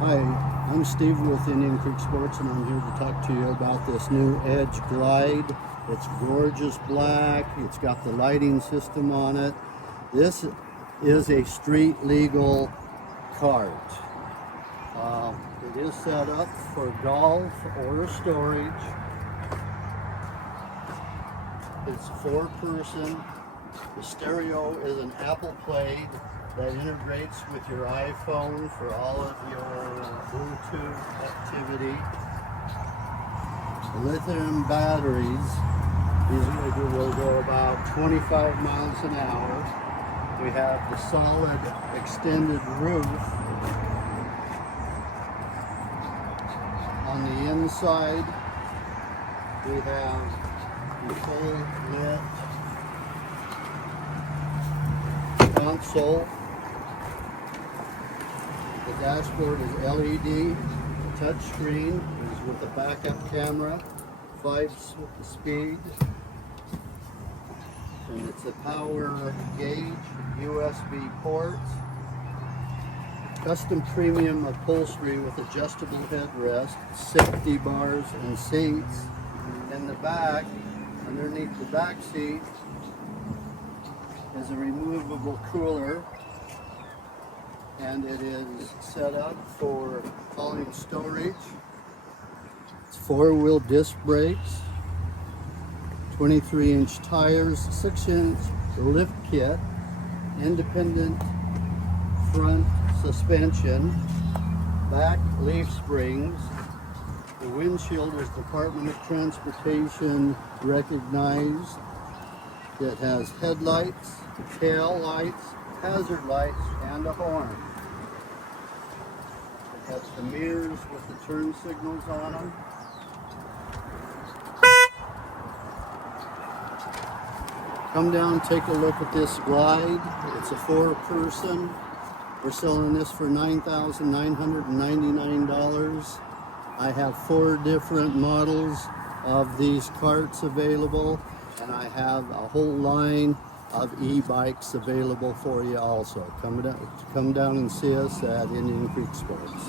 Hi, I'm Steve with Indian Creek Sports, and I'm here to talk to you about this new Edge Glyde. It's gorgeous black. It's got the lighting system on it. This is a street legal cart. It is set up for golf or storage. It's 4-person. The stereo is an Apple Play that integrates with your iPhone for all of your Bluetooth activity. The lithium batteries, these will go about 25 miles an hour. We have the solid extended roof. On the inside, we have the full lit console. The dashboard is LED. The touch screen is with a backup camera, 5-speed, and it's a power gauge, USB port. Custom premium upholstery with adjustable headrest, safety bars and seats. In the back, underneath the back seat, is a removable cooler, and it is set up for hauling storage. It's 4-wheel disc brakes, 23-inch tires, 6-inch lift kit, independent front suspension, back leaf springs. The windshield is Department of Transportation recognized. It has headlights, tail lights, hazard lights, and a horn. It has the mirrors with the turn signals on them. Come down, take a look at this Glide. It's a 4-person. We're selling this for $9,999. I have 4 different models of these carts available, and I have a whole line of e-bikes available for you also. Come down and see us at Indian Creek Sports.